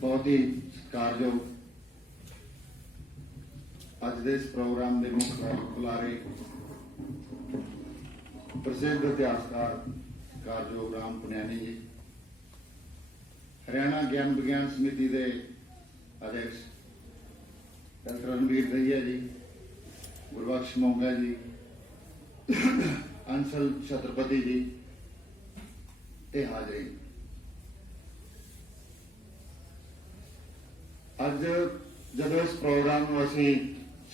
बहुत ही सत्कारयोग अज के इस प्रोग्राम के मुख्य बुलारे प्रसिद्ध इतिहासकार कारजोग राम पुनियानी जी, हरियाणा ज्ञान विज्ञान समिति के अध्यक्ष डॉक्टर रणवीर दहिया जी, गुरबख्श मोंगा जी, अंशल छत्रपति जी ते हाजरी। अज जब इस प्रोग्राम को असी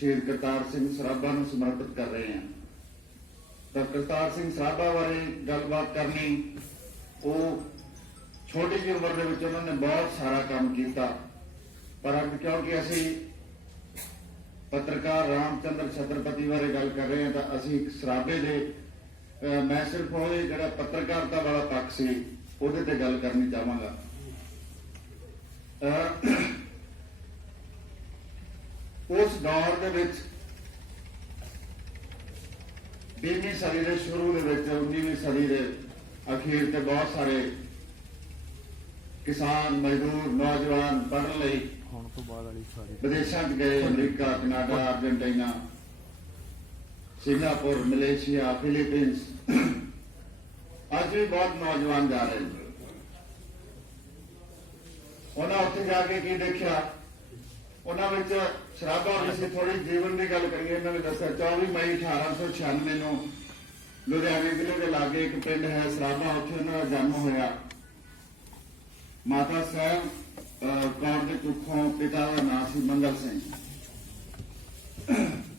शहीद करतार सिंह सराभा को समर्पित कर रहे हैं तो करतार सिंह सराभा बारे गलबात करनी, वो छोटी जी उम्र के उन्होंने बहुत सारा काम किया, पर अब क्योंकि असी पत्रकार रामचंद्र छत्रपति बारे गल कर रहे हैं तो असी सराभे दे मैं सिर्फ वो जो पत्रकारिता वाला पक्ष से उहदे ते गल करनी चाहांगा। उस दौर के 20वीं सदी के शुरू के 19वीं सदी के अखीर से बहुत सारे किसान मजदूर नौजवान पढ़ने विदेशों गए, America Canada Argentina Singapore Malaysia Philippines, अज भी बहुत नौजवान जा रहे हैं। उन्हें उत्थे जाके की देखा, उन्होंने सराभा से थोड़ी जीवन की गल करिए। इन्होंने दसा 24 मई 1896 को लुधियाने जिले के लागे एक पिंड है सराभा, उत्थे उन्होंने जन्म होया। माता साहब कौर के कुखों पिता का नाम से मंगल सिंह।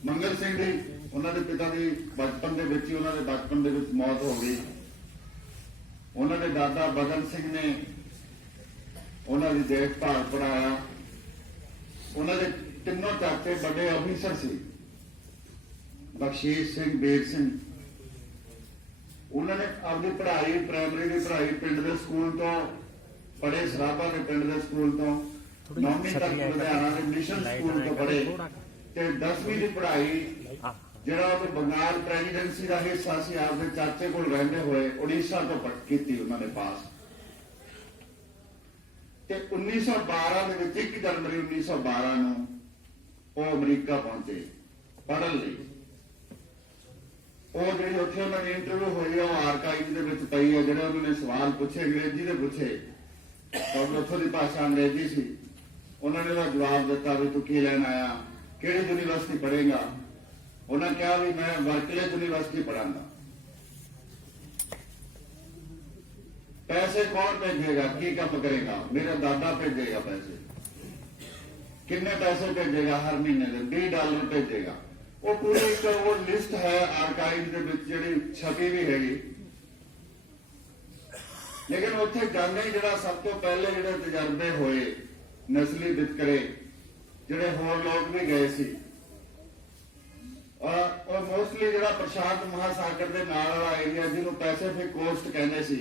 मंगल सिंह जी उन्होंने पिता की बचपन के उन्होंने बचपन के मौत हो गई। उन्होंने दादा बदन सिंह ने उन्होंने देखभाल पढ़ाया। उन्होंने तीनों चाचे बड़े ऑफिसर से बख्शीश सिंह बीर सिंह। उन्होंने अपनी पढ़ाई प्राइमरी की पढ़ाई पिंड के स्कूल तो पढ़े, सराभा के पिंड के स्कूल तो 9वीं तक लुधियाना के मिशन स्कूल तो पढ़े, 10वीं की पढ़ाई जिहड़ा बंगाल प्रेसिडेंसी का हिस्सा से आपके चाचे को रहते हुए उड़ीसा तो की उन्होंने पास। 1912 के 1 जनवरी 1912 वो अमरीका पहुंचे पढ़ने लई। वो जी उत्थे उन्होंने इंटरव्यू हुई है आर्काइव के पई है, जिहड़े उन्होंने सवाल पूछे अंग्रेजी के पूछे, क्योंकि उत्थों की भाषा अंग्रेजी सी। उन्होंने जवाब दिता भी तू की लैन आया, किहड़ी यूनिवर्सिटी पढ़ेगा। उन्होंने कहा भी मैं बर्कले यूनिवर्सिटी पढ़ांगा। पैसे कौन भेजेगा, की काम करेगा, मेरा दादा भेजेगा पैसे। कितने पैसे भेजेगा, हर महीने के $20 भेजेगा। वो पूरी एक वो लिस्ट है आर्काइव जी छपी भी हैगी। लेकिन उत्थे जाने जो सब तो पहले जो तजर्बे होए नस्ली वितकरे, जोड़े होर लोग भी गए सी, और मोस्टली जो प्रशांत महासागर के नाल वाला एरिया जिन्होंने पैसिफिक कोस्ट कहते सी,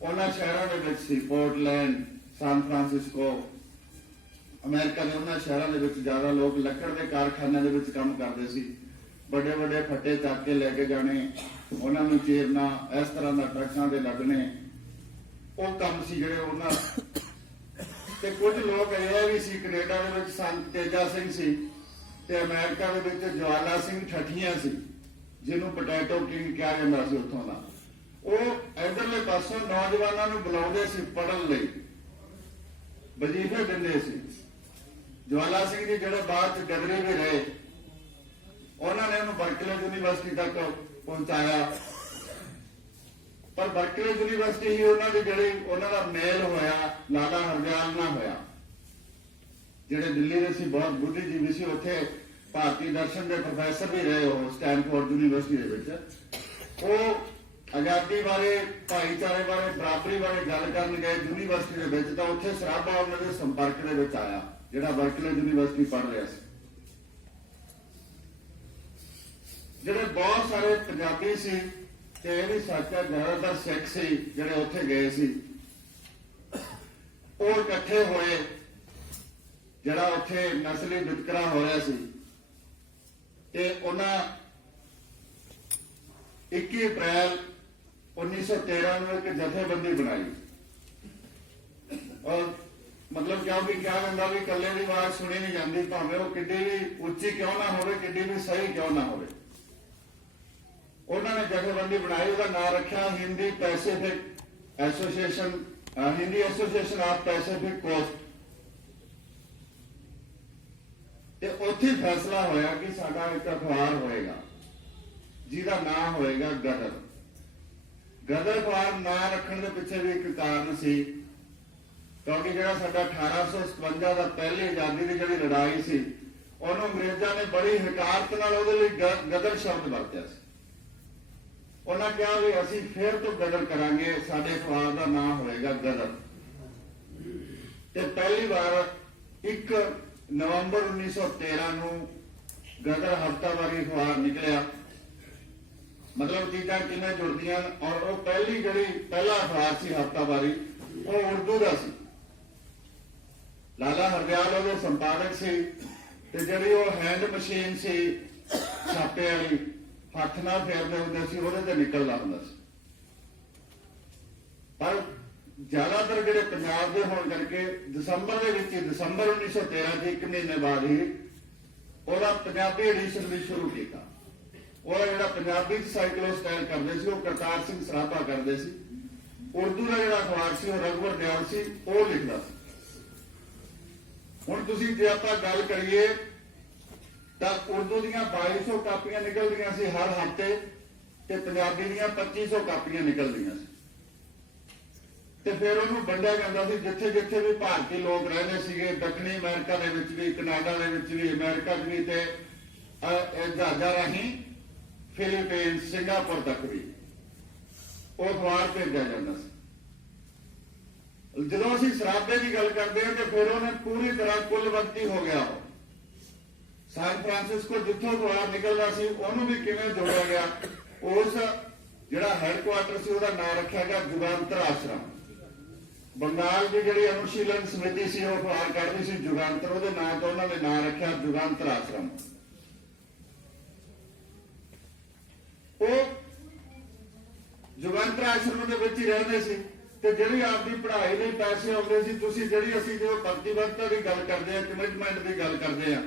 उन्होंने शहरों के पोर्टलैंड सैन फ्रांसिस्को अमेरिका के उन्होंने शहरों के ज्यादा लोग लकड़ के कारखानों के काम करते सी। बड़े बड़े फट्टे चक के लेके जाने, उन्होंने चीरना, इस तरह का ट्रकों के लगने, वो काम से जोड़े उन्होंने। कुछ लोग यह भी सी कनेडा के संत तेजा सिंह सी, अमेरिका के ज्वाला सिंह ठठिया सी, जिन्होंने पोटैटो किंग कहा जाता सी। उतों का वो इधरले पासों नौजवानों बुलाते सी पढ़न लई, वजीफे दिंदे सी। ज्वाला सिंह जी जो बाद डगरे भी रहे, उन्होंने उन्होंने बर्कले यूनिवर्सिटी तक पहुंचाया। पर बर्कले यूनिवर्सिटी ही उन्होंने जी उन्होंने मेल होया लाला हरदयाल ना होया, जेडे दिल्ली के सी बहुत बुद्धिजीवी सी, उत्थे भारतीय दर्शन के प्रोफैसर भी रहे हो स्टैनफोर्ड यूनिवर्सिटी के। आजादी बारे, भाईचारे बारे, बराबरी बारे गल कर गए यूनिवर्सिटी के, तो उत्थे सराभा उन्होंने संपर्क के आया, जिहड़ा बर्कले यूनिवर्सिटी पढ़ रहा सी। जिहड़े बहुत सारे पंजाबी सी, यह भी सच है ज्यादातर सिख सी जिहड़े उत्थे गए सी, वो इकट्ठे होए, जिहड़ा उत्थे नस्ली वितकरा हो रहा सी। उन्हां 21 अप्रैल 1913 में एक जथेबंदी बनाई मतलब क्योंकि क्या कहता भी कल्ले की आवाज सुनी नहीं जाती, भावें वो किड्डी भी उच्ची क्यों ना हो, किड्डी भी सही क्यों ना हो। उन्होंने जथेबंदी बनाई, उसका नाम रखा Hindi Pacific Association, Hindi Association of Pacific Coast. उत्थे फैसला होया कि साडा एक अखबार होएगा जिहदा नाम होएगा गदर। गदर अखबार नाम रखने के पिछे भी एक कारण सी, क्योंकि जो साडा 1857 का पहली आजादी की जी लड़ाई सी, उन्होंने अंग्रेजों ने बड़ी हकारत नाल उहदे लई गदर शब्द वरतिया सी। उन्होंने कहा भी असीं फिर तो गदर करांगे, साडे अखबार का नाम होएगा गदर। ते पहली बार 1 नवंबर 1913 ਨੂੰ गदर हफ्तावारी अखबार निकलिया। मतलब चीज़ां किवें जुड़दियां, और वो पहली जिहड़ी पहला अखबार सी हफ्तावारी वो उर्दू का सी। लाला हरदयाल ਉਹਦੇ संपादक सी, ते जिहड़ी वो हैंड मशीन सी छापे वाली हथ नाल फेरदे हुंदे सी, ਉਹਦੇ ते निकलदा हुंदा सी। पर ज्यादातर जिहड़े पंजाब दे होण करके दसंबर दे विच, दसंबर 1913 च 1 महीने बाद ही ਉਹਦਾ पंजाबी एडिशन भी शुरू किया। ਉਹਦਾ ਜਿਹੜਾ पंजाबी साइक्लो स्टाइल करते सी, ਉਹ करतार सिंह सराभा करते सी। उर्दू का ਜਿਹੜਾ अखबार सी, ਉਹ रघुवर दयाल सी, ਉਹ लिखदा सी। ਹੁਣ ਤੁਸੀਂ ਜੇ ਆਪਾਂ ਗੱਲ ਕਰੀਏ ਤਾਂ ਉਰਦੂ ਦੀਆਂ 2200 ਕਾਪੀਆਂ ਨਿਕਲਦੀਆਂ ਸੀ ਹਰ ਹਫ਼ਤੇ, ਤੇ ਪੰਜਾਬੀ ਦੀਆਂ 2500 ਕਾਪੀਆਂ ਨਿਕਲਦੀਆਂ ਸੀ। ਤੇ ਫਿਰ ਉਹਨੂੰ ਵੰਡਿਆ ਜਾਂਦਾ ਸੀ ਜਿੱਥੇ ਜਿੱਥੇ ਵੀ ਭਾਰਤੀ ਲੋਕ ਰਹਿੰਦੇ ਸੀਗੇ, ਦੱਖਣੀ ਅਮਰੀਕਾ ਦੇ ਵਿੱਚ ਵੀ, ਕੈਨੇਡਾ ਦੇ ਵਿੱਚ ਵੀ, ਅਮਰੀਕਾ 'ਚ ਵੀ, ਤੇ ਜਹਾਜ਼ਾਂ ਰਾਹੀਂ ਫਿਲੀਪੀਨਸ, ਸਿੰਗਾਪੁਰ ਤੱਕ ਵੀ ਉਹ ਅਖਬਾਰ ਭੇਜਿਆ ਜਾਂਦਾ ਸੀ। ਜਦੋਂ ਅਸੀਂ ਸਰਾਬੇ ਦੀ ਗੱਲ ਕਰਦੇ ਹਾਂ ਤੇ ਫਿਰ ਉਹਨੇ ਪੂਰੀ ਤਰ੍ਹਾਂ ਕੁੱਲਵੰਤੀ ਹੋ ਗਿਆ। ਸੈਨ ਫਰਾਂਸਿਸਕੋ ਜਿੱਥੋਂ ਅਖਬਾਰ ਨਿਕਲਦਾ ਸੀ ਉਹਨੂੰ ਵੀ ਕਿਵੇਂ ਜੋੜਿਆ ਗਿਆ। ਉਸ ਜਿਹੜਾ ਹੈੱਡਕੁਆਟਰ ਸੀ ਉਹਦਾ ਨਾਮ ਰੱਖਿਆ ਗਿਆ ਜੁਗਾਂਤਰ ਆਸ਼ਰਮ। ਬੰਗਾਲ ਦੀ ਜਿਹੜੀ ਅਨੁਸ਼ੀਲਨ ਸਮਿਤੀ ਸੀ ਉਹ ਅਖਬਾਰ ਕੱਢਦੀ ਸੀ ਜੁਗਾਂਤਰ, ਉਹਦੇ ਨਾਂ ਤੋਂ ਉਹਨਾਂ ਨੇ ਨਾਮ ਰੱਖਿਆ ਜੁਗਾਂਤਰ ਆਸ਼ਰਮ। ਉਹ ਜੁਗਾਂਤਰ ਆਸ਼ਰਮ ਦੇ ਵਿੱਚ ਹੀ ਰਹਿੰਦੇ ਸੀ, ਤੇ ਜਿਹੜੀ ਆਪਦੀ ਪੜ੍ਹਾਈ ਲਈ ਪੈਸੇ ਆਉਂਦੇ ਸੀ, ਤੁਸੀਂ ਜਿਹੜੀ ਅਸੀਂ ਜੋ ਪ੍ਰਤੀਬੱਧਤਾ ਦੀ ਗੱਲ ਕਰਦੇ ਆ, ਕਮਿਟਮੈਂਟ ਦੀ ਗੱਲ ਕਰਦੇ ਆ,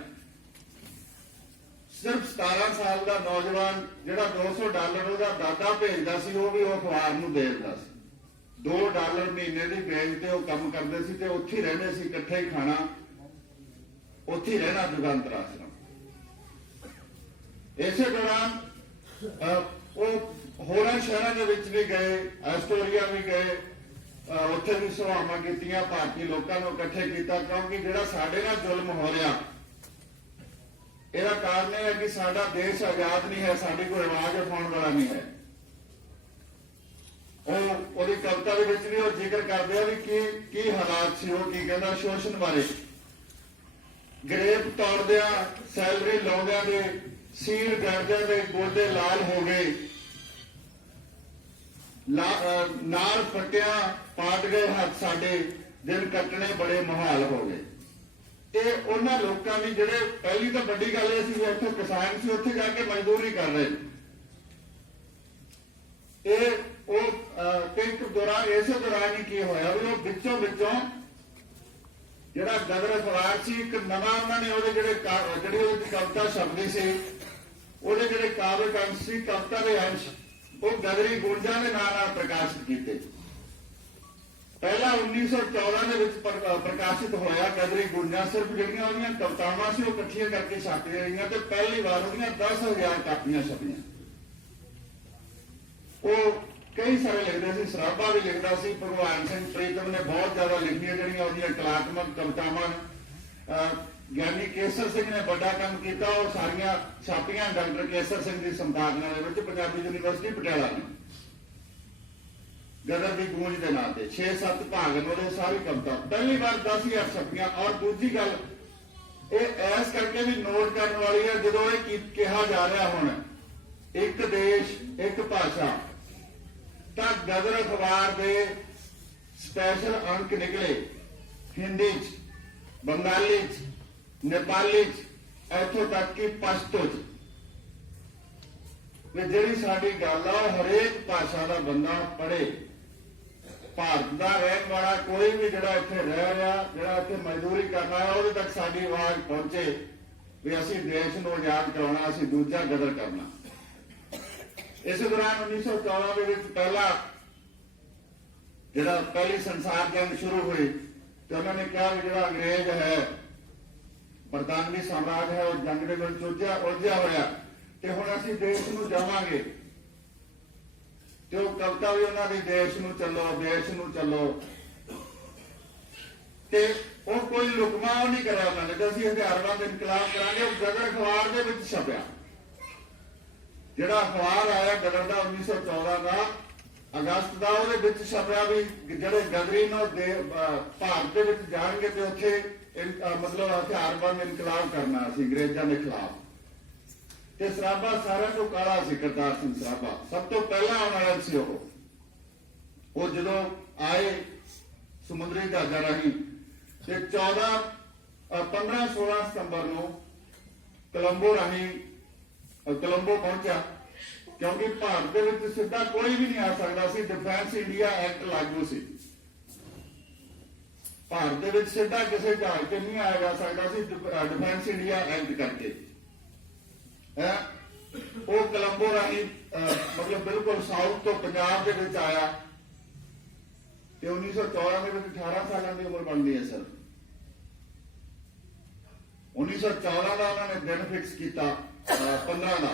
ਸਿਰਫ 17 ਸਾਲ ਦਾ ਨੌਜਵਾਨ ਜਿਹੜਾ $200 ਉਹਦਾ ਦਾਦਾ ਭੇਜਦਾ ਸੀ, ਉਹ ਵੀ ਉਹ ਅਖਬਾਰ ਨੂੰ ਦੇ ਦਿੰਦਾ ਸੀ। $2 ਮਹੀਨੇ ਦੀ ਵੇਜ ਤੇ ਉਹ ਕੰਮ ਕਰਦੇ ਸੀ, ਤੇ ਉੱਥੇ ਹੀ ਰਹਿੰਦੇ ਸੀ, ਇਕੱਠੇ ਹੀ ਖਾਣਾ, ਉੱਥੇ ਹੀ ਰਹਿਣਾ ਜੁਗਾਂਤਰ ਆਸ਼ਰਮ। ਇਸੇ ਦੌਰਾਨ ਉਹ ਹੋਰਾਂ ਸ਼ਹਿਰਾਂ ਦੇ ਵਿੱਚ ਵੀ ਗਏ, ਐਸਟੋਰੀਆ ਵੀ ਗਏ, ਉੱਥੇ ਵੀ ਸਭਾਵਾਂ ਕੀਤੀਆਂ, ਭਾਰਤੀ ਲੋਕਾਂ ਨੂੰ ਇਕੱਠੇ ਕੀਤਾ, ਕਿਉਂਕਿ ਜਿਹੜਾ ਸਾਡੇ ਨਾਲ ਜ਼ੁਲਮ ਹੋ ਰਿਹਾ ਇਹਦਾ ਕਾਰਨ ਇਹ ਹੈ ਕਿ ਸਾਡਾ ਦੇਸ਼ ਆਜ਼ਾਦ ਨਹੀਂ ਹੈ, ਸਾਡੀ ਕੋਈ ਆਵਾਜ਼ ਉਠਾਉਣ ਵਾਲਾ ਨਹੀਂ ਹੈ। ਉਹਦੀ ਕਵਿਤਾ ਦੇ ਵਿੱਚ ਵੀ ਉਹ ਜ਼ਿਕਰ ਕਰਦੇ ਆ ਵੀ ਕੀ ਹਾਲਾਤ ਸੀ। ਉਹ ਕੀ ਕਹਿੰਦਾ ਸ਼ੋਸ਼ਣ ਬਾਰੇ, ਗਰੇਬ ਤੋੜਦਿਆਂ, ਸੈਲਰੀ ਲਾਉਂਦਿਆਂ ਦੇ ਸੀਲ ਗਰਦਿਆਂ ਦੇ ਗੋਡੇ ਲਾਲ ਹੋ ਗਏ, ਨਾਲ ਫਟਿਆ ਪਾਟ ਗਏ ਹੱਥ ਸਾਡੇ, ਦਿਨ ਕੱਟਣੇ ਬੜੇ ਮੁਹਾਲ ਹੋ ਗਏ। ਇਹ ਉਹਨਾਂ ਲੋਕਾਂ ਦੀ ਜਿਹੜੇ ਪਹਿਲੀ ਤਾਂ ਵੱਡੀ ਗੱਲ ਇਹ ਸੀ ਵੀ ਇੱਥੇ ਕਿਸਾਨ ਸੀ, ਉੱਥੇ ਜਾ ਕੇ ਮਜ਼ਦੂਰੀ ਕਰ ਰਹੇ। ਇਹ ਉਹ ਇੱਕ ਦੌਰਾਨ ਇਸੇ ਦੌਰਾਨ ਹੀ ਕੀ ਹੋਇਆ ਵੀ ਉਹ ਵਿੱਚੋਂ ਜਿਹੜਾ ਗਦਰ ਅਖਬਾਰ ਸੀ, ਇੱਕ ਨਵਾਂ ਉਹਨਾਂ ਨੇ ਉਹਦੇ ਜਿਹੜੀ ਉਹਦੀ ਕਵਿਤਾ ਛਪਦੀ ਸੀ, ਉਹਦੇ ਜਿਹੜੇ ਕਾਵਿਕ ਅੰਸ਼ ਸੀ, ਕਵਿਤਾ ਦੇ ਅੰਸ਼, ਉਹ ਗਦਰੀ ਗੁੰਜਾਂ ਦੇ ਨਾਂ ਨਾਲ ਪ੍ਰਕਾਸ਼ਿਤ ਕੀਤੇ। ਪਹਿਲਾ 1914 ਦੇ ਵਿੱਚ ਪ੍ਰਕਾਸ਼ਿਤ ਹੋਇਆ ਗਦਰੀ ਗੁੰਜਾਂ। ਸਿਰਫ ਜਿਹੜੀਆਂ ਉਹਦੀਆਂ ਕਵਿਤਾਵਾਂ ਸੀ ਉਹ ਇਕੱਠੀਆਂ ਕਰਕੇ ਛਾਪੀਆਂ ਗਈਆਂ, ਤੇ ਪਹਿਲੀ ਵਾਰ ਉਹਦੀਆਂ 10,000 ਕਾਪੀਆਂ ਛਪੀਆਂ। ਉਹ ਕਈ ਸਾਰੇ ਲਿਖਦੇ ਸੀ, ਸਰਾਭਾ ਵੀ ਲਿਖਦਾ ਸੀ, ਭਗਵਾਨ ਸਿੰਘ ਪ੍ਰੀਤਮ ਨੇ ਬਹੁਤ ਜ਼ਿਆਦਾ ਲਿਖੀਆਂ ਜਿਹੜੀਆਂ ਉਹਦੀਆਂ ਕਲਾਤਮਕ ਕਵਿਤਾਵਾਂ। ਗਿਆਨੀ ਕੇਸਰ ਸਿੰਘ ਨੇ ਵੱਡਾ ਕੰਮ ਕੀਤਾ, ਉਹ ਸਾਰੀਆਂ ਛਾਪੀਆਂ ਡਾਕਟਰ ਕੇਸਰ ਸਿੰਘ ਦੀ ਸੰਪਾਦਨਾ ਦੇ ਵਿੱਚ ਪੰਜਾਬੀ ਯੂਨੀਵਰਸਿਟੀ ਪਟਿਆਲਾ ਨੇ। ਗਦਰ ਦੀ ਗੂੰਜ ਦੇ ਨਾਂ ਤੇ 6-7 ਭਾਗ ਨੇ ਉਹਦੇ, ਸਾਰੀ ਕਵਿਤਾ ਪਹਿਲੀ ਵਾਰ 10,000 ਛਪੀਆਂ। ਔਰ ਦੂਜੀ ਗੱਲ ਇਹ ਐਸ ਕਰਕੇ ਵੀ ਨੋਟ ਕਰਨ ਵਾਲੀ ਹੈ, ਜਦੋਂ ਇਹ ਕਿਹਾ ਜਾ ਰਿਹਾ ਹੁਣ ਇੱਕ ਦੇਸ਼ ਇੱਕ ਭਾਸ਼ਾ, ਤਾਂ ਗਦਰ ਅਖਬਾਰ ਦੇ ਸਪੈਸ਼ਲ ਅੰਕ ਨਿਕਲੇ ਹਿੰਦੀ 'ਚ, ਬੰਗਾਲੀ 'ਚ, नेपाली ਇੱਥੋਂ ਤੱਕ ਕਿ ਪਸ਼ਤੋ ਚ। ਜਿਹੜੀ ਸਾਡੀ ਗੱਲ ਆ ਹਰੇਕ ਭਾਸ਼ਾ ਦਾ ਬੰਦਾ ਪੜ੍ਹੇ, ਭਾਰਤ ਦਾ ਰਹਿਣ ਵਾਲਾ ਕੋਈ ਵੀ ਜਿਹੜਾ ਇੱਥੇ ਰਹਿ ਰਿਹਾ, ਜਿਹੜਾ ਇੱਥੇ ਮਜ਼ਦੂਰੀ ਕਰਨਾ ਹੈ, ਉਹਦੇ ਤੱਕ ਸਾਡੀ ਆਵਾਜ਼ ਪਹੁੰਚੇ ਵੀ ਅਸੀਂ ਦੇਸ਼ ਨੂੰ ਆਜ਼ਾਦ ਕਰਾਉਣਾ, ਅਸੀਂ ਦੂਜਾ ਗਦਰ ਕਰਨਾ। ਇਸ ਦੌਰਾਨ 1914 ਦੇ ਵਿੱਚ ਪਹਿਲੀ ਸੰਸਾਰ ਜੰਗ ਸ਼ੁਰੂ ਹੋਈ ਤੇ ਉਹਨਾਂ ਨੇ ਕਿਹਾ ਵੀ ਜਿਹੜਾ ਅੰਗਰੇਜ਼ ਹੈ, ਬਰਤਾਨਵੀ ਸਾਮਰਾਜ ਹੈ, ਉਹ ਜੰਗ ਦੇ ਵਿੱਚ ਉਲਝਿਆ ਹੋਇਆ ਤੇ ਹੁਣ ਅਸੀਂ ਦੇਸ਼ ਨੂੰ ਜਾਵਾਂਗੇ। ਤੇ ਉਹ ਕਵਿਤਾ ਵੀ ਉਹਨਾਂ ਦੀ ਦੇਸ਼ ਨੂੰ ਚੱਲੋ, ਦੇਸ਼ ਨੂੰ ਚੱਲੋ। ਤੇ ਉਹ ਕੋਈ ਲੁਕਮਾ ਨਹੀਂ ਕਰਿਆ ਉਹਨਾਂ ਨੇ ਕਿ ਅਸੀਂ ਹਥਿਆਰਬੰਦ ਇਨਕਲਾਬ ਕਰਾਂਗੇ। ਉਹ ਗਦਰ ਅਖਬਾਰ ਦੇ ਵਿੱਚ ਛਪਿਆ, ਜਿਹੜਾ ਅਖਬਾਰ ਆਇਆ ਗਦਰ ਦਾ 1914 ਦਾ ਅਗਸਤ ਦਾ, ਉਹਦੇ ਵਿੱਚ ਛਪਿਆ ਵੀ ਜਿਹੜੇ ਗਦਰੀ ਨੂੰ ਭਾਰਤ ਦੇ ਵਿੱਚ ਜਾਣਗੇ ਤੇ ਉੱਥੇ ਮਤਲਬ ਹਥਿਆਰਬੰਦ ਇਨਕਲਾਬ ਕਰਨਾ ਸੀ ਅੰਗਰੇਜ਼ਾਂ ਦੇ ਖਿਲਾਫ। ਤੇ ਸਰਾਭਾ ਸਾਰਿਆਂ ਤੋਂ ਕਾਲਾ ਸੀ, ਕਰਤਾਰ ਸਿੰਘ ਸਰਾਭਾ ਸਭ ਤੋਂ ਪਹਿਲਾਂ ਆਉਣ ਵਾਲਾ ਸੀ। ਉਹ ਜਦੋਂ ਆਏ ਸਮੁੰਦਰੀ ਜਹਾਜ਼ਾਂ ਰਾਹੀਂ ਤੇ 15-16 ਸਤੰਬਰ ਨੂੰ ਕੋਲੰਬੋ ਰਾਹੀਂ ਕੋਲੰਬੋ ਪਹੁੰਚਿਆ, ਕਿਉਂਕਿ ਭਾਰਤ ਦੇ ਵਿੱਚ ਸਿੱਧਾ ਕੋਈ ਵੀ ਨਹੀਂ ਆ ਸਕਦਾ ਸੀ। ਡਿਫੈਂਸ ਇੰਡੀਆ ਐਕਟ ਲਾਗੂ ਸੀ, ਭਾਰਤ ਦੇ ਵਿੱਚ ਸਿੱਧਾ ਕਿਸੇ ਜਹਾਜ਼ ਤੇ ਨਹੀਂ ਆਇਆ ਜਾ ਸਕਦਾ ਸੀ ਡਿਫੈਂਸ ਇੰਡੀਆ ਐਕਟ ਕਰਕੇ। ਉਹ ਕੋਲੰਬੋ ਰਾਹੀਂ ਮਤਲਬ ਬਿਲਕੁਲ ਸਾਊਥ ਤੋਂ ਪੰਜਾਬ ਦੇ ਵਿੱਚ ਆਇਆ ਤੇ 1914 ਦੇ ਵਿੱਚ 18 ਸਾਲਾਂ ਦੀ ਉਮਰ ਬਣਦੀ ਹੈ ਸਰ। 1914 ਦਾ ਉਹਨਾਂ ਨੇ ਦਿਨ ਫਿਕਸ ਕੀਤਾ 15 ਦਾ,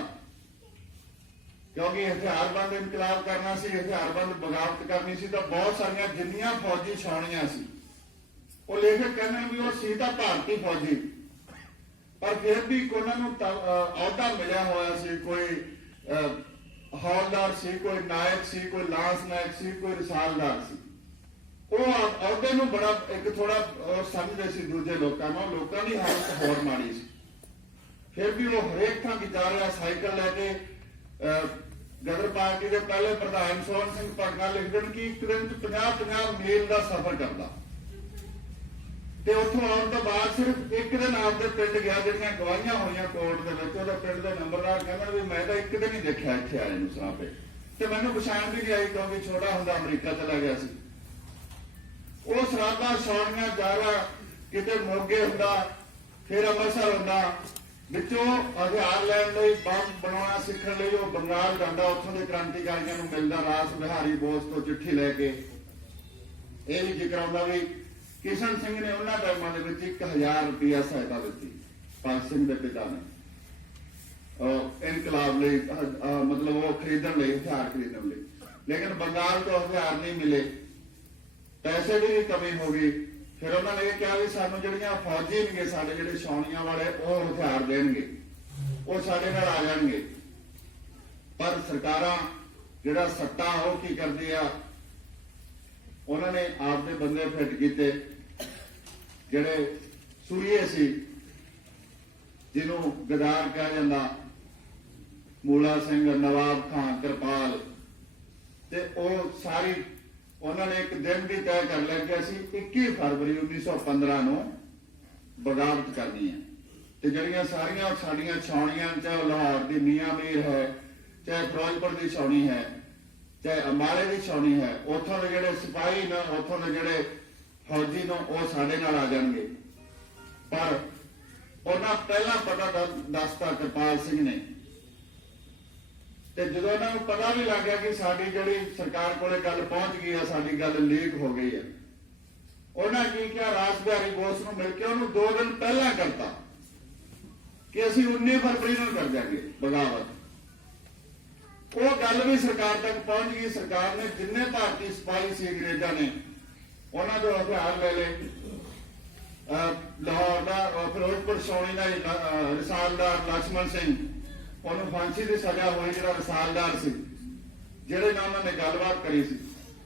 ਕਿਉਂਕਿ ਹਥਿਆਰਬੰਦ ਇਨਕਲਾਬ ਕਰਨਾ ਸੀ, ਹਥਿਆਰਬੰਦ ਬਗਾਵਤ ਕਰਨੀ ਸੀ। ਤਾਂ ਬਹੁਤ ਸਾਰੀਆਂ ਜਿੰਨੀਆਂ ਫੌਜੀ ਛਾਉਣੀਆਂ ਸੀ, ਉਹ ਲੇਖਕ ਕਹਿੰਦੇ ਵੀ ਉਹ ਸੀ ਤਾਂ ਭਾਰਤੀ ਫੌਜੀ, ਪਰ ਫਿਰ ਵੀ ਉਹਨਾਂ ਨੂੰ ਅਹੁਦਾ ਮਿਲਿਆ ਹੋਇਆ ਸੀ। ਕੋਈ ਹੌਲਦਾਰ ਸੀ, ਕੋਈ ਨਾਇਕ ਸੀ, ਕੋਈ ਲਾਂਸ ਨਾਇਕ ਸੀ, ਕੋਈ ਰਸਾਲਦਾਰ ਸੀ। ਉਹ ਅਹੁਦੇ ਨੂੰ ਬੜਾ ਇੱਕ ਥੋੜਾ ਸਮਝਦੇ ਸੀ ਦੂਜੇ ਲੋਕਾਂ ਨੂੰ। ਲੋਕਾਂ ਦੀ ਹਾਲਤ ਹੋਰ ਮਾੜੀ ਸੀ, ਫਿਰ ਵੀ ਉਹ ਹਰੇਕ ਥਾਂ ਜਾ ਰਿਹਾ ਸਾਈਕਲ ਲੈ ਕੇ। ਗਦਰ ਪਾਰਟੀ ਦੇ ਪਹਿਲੇ ਪ੍ਰਧਾਨ ਸੋਹਣ ਸਿੰਘ ਭਗਨਾ ਲਿਖਦੇ ਨੇ ਕਿ ਇੱਕ ਦਿਨ 50-50 ਮੀਲ ਦਾ ਸਫ਼ਰ ਕਰਦਾ ਤੇ ਉੱਥੋਂ ਆਉਣ ਤੋਂ ਬਾਅਦ ਸਿਰਫ ਇੱਕ ਦਿਨ ਆਪਦੇ ਪਿੰਡ ਗਿਆ, ਜਿਹੜੀਆਂ ਗਵਾਹੀਆਂ ਹੋਈਆਂ ਕੋਰਟ ਦੇ ਵਿੱਚ। ਉਹਦਾ ਪਿੰਡ ਦੇ ਨੰਬਰਦਾਰ ਕਹਿੰਦਾ ਵੀ ਮੈਂ ਤਾਂ ਇੱਕ ਦਿਨ ਹੀ ਦੇਖਿਆ ਇੱਥੇ ਆਏ ਨੂੰ ਸਰਾਭੇ, ਤੇ ਮੈਨੂੰ ਪਛਾਣ ਵੀ ਨਹੀਂ ਆਈ ਕਿਉਂਕਿ ਛੋਟਾ ਹੁੰਦਾ ਅਮਰੀਕਾ ਚਲਾ ਗਿਆ ਸੀ। ਉਹ ਸਰਾਭਾ ਛਾਉਣੀਆਂ ਜਾਰਾ ਕਿਤੇ ਮੋਗੇ ਹੁੰਦਾ, ਫਿਰ ਅੰਮ੍ਰਿਤਸਰ ਹੁੰਦਾ, ਵਿੱਚੋਂ ਹਥਿਆਰ ਲੈਣ ਲਈ, ਬੰਬ ਬਣਾਉਣਾ ਸਿੱਖਣ ਲਈ ਉਹ ਬੰਗਾਲ ਜਾਂਦਾ, ਉੱਥੋਂ ਦੇ ਕ੍ਰਾਂਤੀਕਾਰੀਆਂ ਨੂੰ ਮਿਲਦਾ ਰਾਸ ਬਿਹਾਰੀ ਬੋਸ ਤੋਂ ਚਿੱਠੀ ਲੈ ਕੇ। ਇਹ ਵੀ ਜ਼ਿਕਰ ਆਉਂਦਾ ਵੀ ਕਿਸ਼ਨ ਸਿੰਘ ਨੇ ਉਹਨਾਂ ਟਾਈਮਾਂ ਦੇ ਵਿੱਚ 1000 ਰੁਪਇਆ ਸਹਾਇਤਾ ਦਿੱਤੀ ਭਗਤ ਸਿੰਘ ਦੇ ਪਿਤਾ ਨੇ ਇਨਕਲਾਬ ਲਈ, ਮਤਲਬ ਉਹ ਖਰੀਦਣ ਲਈ, ਹਥਿਆਰ ਖਰੀਦਣ ਲਈ। ਲੇਕਿਨ ਬੰਗਾਲ ਤੋਂ ਹਥਿਆਰ ਨਹੀਂ ਮਿਲੇ, ਪੈਸੇ ਦੀ ਕਮੀ ਹੋ ਗਈ। ਫਿਰ ਉਹਨਾਂ ਨੇ ਇਹ ਕਿਹਾ ਵੀ ਸਾਨੂੰ ਜਿਹੜੀਆਂ ਫੌਜੀ ਨੇਗੇ, ਸਾਡੇ ਜਿਹੜੇ ਛਾਉਣੀਆਂ ਵਾਲੇ, ਉਹ ਹਥਿਆਰ ਦੇਣਗੇ, ਉਹ ਸਾਡੇ ਨਾਲ ਆ ਜਾਣਗੇ। ਪਰ ਸਰਕਾਰਾਂ ਜਿਹੜਾ ਸੱਤਾ ਉਹ ਕੀ ਕਰਦੀ ਆ, ਉਹਨਾਂ ਨੇ ਆਪਦੇ ਬੰਦੇ ਫਿੱਟ ਕੀਤੇ ਜਿਹੜੇ ਸੂਈਏ ਸੀ, ਜਿਹਨੂੰ ਗਦਾਰ ਕਿਹਾ ਜਾਂਦਾ, ਮੂਲਾ ਸਿੰਘ, ਨਵਾਬ ਖਾਨ, ਕਿਰਪਾਲ। ਤੇ ਉਹ ਸਾਰੀ ਉਹਨਾਂ ਨੇ ਇੱਕ ਦਿਨ ਵੀ ਤੈਅ ਕਰ ਲਿਆ ਕਿ ਅਸੀਂ 21 ਫਰਵਰੀ 1915 ਨੂੰ ਬਗਾਵਤ ਕਰਨੀ ਹੈ। ਤੇ ਜਿਹੜੀਆਂ ਸਾਰੀਆਂ ਸਾਡੀਆਂ ਛਾਉਣੀਆਂ, ਚਾਹੇ ਲਾਹੌਰ ਦੀ ਮੀਆਂ ਮੀਰ ਹੈ, ਚਾਹੇ ਫਿਰੋਜ਼ਪੁਰ ਦੀ ਛਾਉਣੀ ਹੈ, ਚਾਹੇ ਅੰਬਾਲੇ ਦੀ ਛਾਉਣੀ ਹੈ, ਉੱਥੋਂ ਦੇ ਜਿਹੜੇ ਸਿਪਾਹੀ ਨੇ, ਉੱਥੋਂ ਦੇ ਜਿਹੜੇ ਫੌਜੀ ਨੇ, ਉਹ ਸਾਡੇ ਨਾਲ ਆ ਜਾਣਗੇ। ਪਰ ਉਹਨਾਂ ਪਹਿਲਾਂ ਪਤਾ ਦੱਸਤਾ ਕਿਰਪਾਲ ਸਿੰਘ ਨੇ। ਤੇ ਜਦੋਂ ਉਹਨਾਂ ਨੂੰ ਪਤਾ ਵੀ ਲੱਗ ਗਿਆ ਕਿ ਸਾਡੀ ਜਿਹੜੀ ਸਰਕਾਰ ਕੋਲੇ ਗੱਲ ਪਹੁੰਚ ਗਈ ਹੈ, ਸਾਡੀ ਗੱਲ ਲੀਕ ਹੋ ਗਈ ਹੈ, ਉਹਨਾਂ ਕੀ ਕਿਹਾ, ਰਾਸ ਬਿਹਾਰੀ ਬੋਸ ਨੂੰ ਮਿਲ ਕੇ ਉਹਨੂੰ 2 ਦਿਨ ਪਹਿਲਾਂ ਕਰਤਾ ਕਿ ਅਸੀਂ 19 ਫਰਵਰੀ ਨੂੰ ਕਰ ਜਾਗੇ ਬਗਾਵਤ। ਉਹ ਗੱਲ ਵੀ ਸਰਕਾਰ ਤੱਕ ਪਹੁੰਚ ਗਈ। ਸਰਕਾਰ ਨੇ ਜਿੰਨੇ ਭਾਰਤੀ ਸਿਪਾਹੀ ਸੀ ਅੰਗਰੇਜ਼ਾਂ ਨੇ, ਉਹਨਾਂ ਤੋਂ ਹਥਿਆਰ ਲੈ ਲਏ। ਲਾਹੌਰ ਦਾ ਫਿਰੋਜ਼ਪੁਰ ਛਾਉਣੀ ਦਾ ਰਸਾਲਦਾਰ ਲక్ష్మణ ਸਿੰਘ, ਉਹਨੂੰ ਫਾਂਸੀ ਦੀ ਸਜ਼ਾ ਹੋਈ, ਜਿਹੜਾ ਰਸਾਲਦਾਰ ਸੀ, ਜਿਹੜੇ ਨਾਲ ਉਹਨਾਂ ਨੇ ਗੱਲਬਾਤ ਕਰੀ ਸੀ।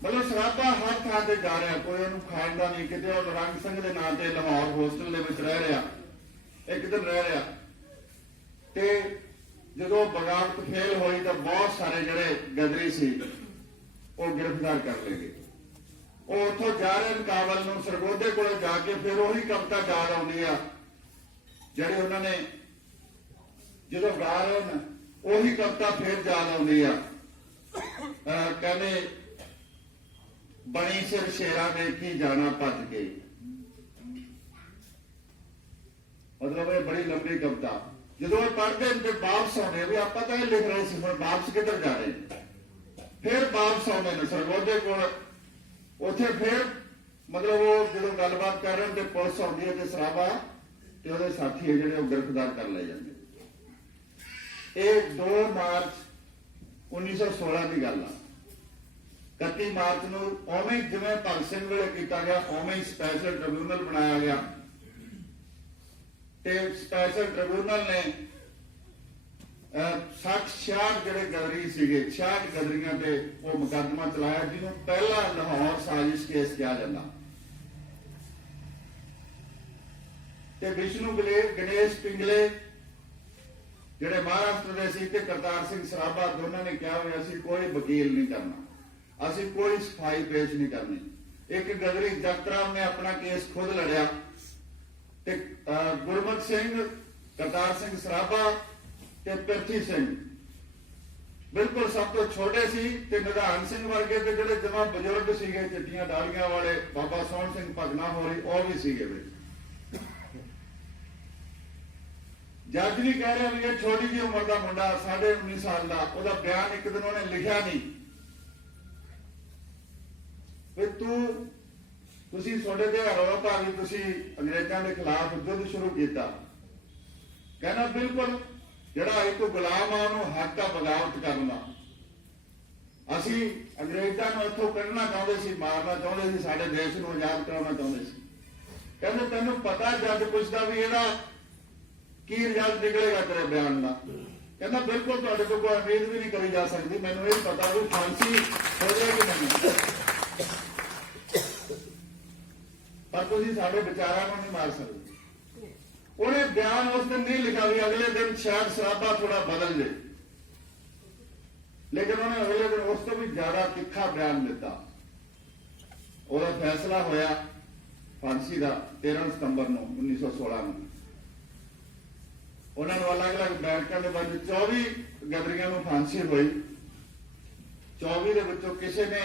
ਮਤਲਬ ਸਰਾਭਾ ਹਰ ਥਾਂ ਤੇ ਜਾ ਰਿਹਾ, ਕੋਈ ਉਹਨੂੰ ਖਾਂਦਾ ਨਹੀਂ। ਕਿਤੇ ਉਹ ਨਿਰੰਗ ਸਿੰਘ ਦੇ ਨਾਂ ਤੇ ਲਾਹੌਰ ਹੋਸਟਲ ਦੇ ਵਿੱਚ ਰਹਿ ਰਿਹਾ, ਇੱਕ ਦਿਨ ਰਹਿ ਰਿਹਾ। ਤੇ ਜਦੋਂ ਬਗਾਵਤ ਫੇਲ ਹੋਈ ਤਾਂ ਬਹੁਤ ਸਾਰੇ ਜਿਹੜੇ ਗਦਰੀ ਸੀ ਉਹ ਗ੍ਰਿਫਤਾਰ ਕਰ ਲਏ ਗਏ। ਉਹ ਉੱਥੋਂ ਜਾ ਰਹੇ ਨੇ ਕਾਬਲ ਨੂੰ, ਸਰਗੋਧੇ ਕੋਲੇ ਜਾ ਕੇ ਫਿਰ ਉਹੀ ਕਵਿਤਾ ਯਾਦ ਆਉਂਦੀ ਆ ਜਿਹੜੇ ਉਹਨਾਂ ਨੇ ਜਦੋਂ ਗਾ ਰਹੇ ਨੇ, ਉਹੀ ਕਵਿਤਾ ਫਿਰ ਯਾਦ ਆਉਂਦੀ ਆ। ਕਹਿੰਦੇ बनी सिर शेरा देखी जाना भज के। मतलब ये बड़ी लंबी कविता। जो पढ़ते हैं वापस आने भी आप तो लिख रहे थे हम वापस किधर जा रहे, फिर वापस आने ने सरगोधे को उथे फिर मतलब वो जो गलबात कर रहे हैं पुलिस आती है सराबा तो साथी है जो गिरफ्तार कर ले जाते। ये 2 मार्च 1916 की गल है। 31 मार्च को उवें जिवें भगत सिंह वेले किया गया उवें ही स्पैशल ट्रिब्यूनल बनाया गया ते स्पैशल ट्रिब्यूनल ने 60-66 ਜਿਹੜੇ ਗਦਰੀ ਸੀਗੇ 66 ਗਦਰੀਆਂ ਤੇ ਉਹ ਮੁਕੱਦਮਾ ਚਲਾਇਆ ਜਿਹਨੂੰ ਪਹਿਲਾ ਲਾਹੌਰ ਸਾਜ਼ਿਸ਼ ਕੇਸ ਕਿਹਾ ਜਾਂਦਾ। ਤੇ ਵਿਸ਼ਨੂੰ ਗਣੇਸ਼ ਪਿੰਗਲੇ ਜਿਹੜੇ ਮਹਾਰਾਸ਼ਟਰ ਦੇ ਸੀ ਤੇ ਕਰਤਾਰ ਸਿੰਘ ਸਰਾਭਾ ਦੋਨਾਂ ਨੇ ਕਿਹਾ ਹੋਇਆ ਸੀ ਕੋਈ ਵਕੀਲ ਨਹੀਂ ਕਰਨਾ, ਅਸੀਂ ਕੋਈ ਸਫਾਈ ਪੇਸ਼ ਨਹੀਂ ਕਰਨੀ। ਇੱਕ ਗਦਰੀ ਜਗਤ ਰਾਮ ਨੇ ਆਪਣਾ ਕੇਸ ਖੁਦ ਲੜਿਆ ਤੇ ਗੁਰਮਤ ਸਿੰਘ, ਕਰਤਾਰ ਸਿੰਘ ਸਰਾਭਾ ਤੇ ਪ੍ਰਿਥੀ ਸਿੰਘ ਬਿਲਕੁਲ ਸਭ ਤੋਂ ਛੋਟੇ ਸੀ ਤੇ ਨਿਧਾਨ ਸਿੰਘ ਵਰਗੇ ਤੇ ਜਿਹੜੇ ਜਮਾਂ ਬਜ਼ੁਰਗ ਸੀਗੇ ਚਿੱਟੀਆਂ ਦਾੜੀਆਂ ਵਾਲੇ ਬਾਬਾ ਸੋਹਣ ਸਿੰਘ ਭਗਨਾ ਹੋਰੀ ਉਹ ਵੀ ਸੀਗੇ ਵਿੱਚ। ਜੱਜ ਵੀ ਕਹਿ ਰਿਹਾ ਵੀ ਇਹ ਛੋਟੀ ਜਿਹੀ ਉਮਰ ਦਾ ਮੁੰਡਾ 19.5 ਸਾਲ ਦਾ, ਉਹਦਾ ਬਿਆਨ ਇੱਕ ਦਿਨ ਉਹਨੇ ਲਿਖਿਆ ਨਹੀਂ ਵੀ ਤੁਸੀਂ ਤੁਹਾਡੇ ਤੇ ਆਰੋਪ ਆ ਵੀ ਤੁਸੀਂ ਅੰਗਰੇਜ਼ਾਂ ਦੇ ਖਿਲਾਫ ਯੁੱਧ ਸ਼ੁਰੂ ਕੀਤਾ। ਕਹਿੰਦਾ ਬਿਲਕੁਲ ਜਿਹੜਾ ਇੱਕ ਗੁਲਾਮ ਆ ਉਹਨੂੰ ਹੱਕ ਆ ਬਗਾਵਤ ਕਰਨ ਦਾ। ਅਸੀਂ ਅੰਗਰੇਜ਼ਾਂ ਨੂੰ ਇੱਥੋਂ ਕੱਢਣਾ ਚਾਹੁੰਦੇ ਸੀ, ਮਾਰਨਾ ਚਾਹੁੰਦੇ ਸੀ, ਸਾਡੇ ਦੇਸ਼ ਨੂੰ ਆਜ਼ਾਦ ਕਰਾਉਣਾ ਚਾਹੁੰਦੇ ਸੀ। ਕਹਿੰਦੇ ਤੈਨੂੰ ਪਤਾ ਜੱਜ ਪੁੱਛਦਾ ਵੀ ਇਹਦਾ ਕੀ ਰਿਜ਼ਲਟ ਨਿਕਲੇਗਾ ਤੇਰੇ ਬਿਆਨ ਦਾ। ਕਹਿੰਦਾ ਬਿਲਕੁਲ ਤੁਹਾਡੇ ਤੋਂ ਕੋਈ ਉਮੀਦ ਵੀ ਨਹੀਂ ਕਰੀ ਜਾ ਸਕਦੀ, ਮੈਨੂੰ ਇਹ ਪਤਾ ਵੀ ਫਾਂਸੀ ਹੋ ਜਾਏਗੀ ਨਹੀਂ, ਪਰ ਤੁਸੀਂ ਸਾਡੇ ਵਿਚਾਰਾਂ ਨੂੰ ਨਹੀਂ ਮਾਰ ਸਕਦੇ। ਉਹਨੇ ਬਿਆਨ ਉਸ ਦਿਨ ਨਹੀਂ ਲਿਖਾ ਵੀ ਅਗਲੇ ਦਿਨ ਸ਼ਾਇਦ ਸਰਾਭਾ ਥੋੜਾ ਬਦਲ ਜੇ, ਲੇਕਿਨ ਉਹਨੇ ਅਗਲੇ ਦਿਨ ਉਸ ਤੋਂ ਵੀ ਜ਼ਿਆਦਾ ਤਿੱਖਾ ਬਿਆਨ ਦਿੱਤਾ। ਉਹਦਾ ਫੈਸਲਾ ਹੋਇਆ ਫਾਂਸੀ ਦਾ 13 ਸਤੰਬਰ ਨੂੰ 1916 ਨੂੰ। ਉਹਨਾਂ ਨੂੰ ਅਲੱਗ-ਅਲੱਗ ਬੈਠਕਾਂ ਦੇ ਵਿੱਚ 24 ਗਦਰੀਆਂ ਨੂੰ ਫਾਂਸੀ ਹੋਈ। 24 ਦੇ ਵਿੱਚੋਂ ਕਿਸੇ ਨੇ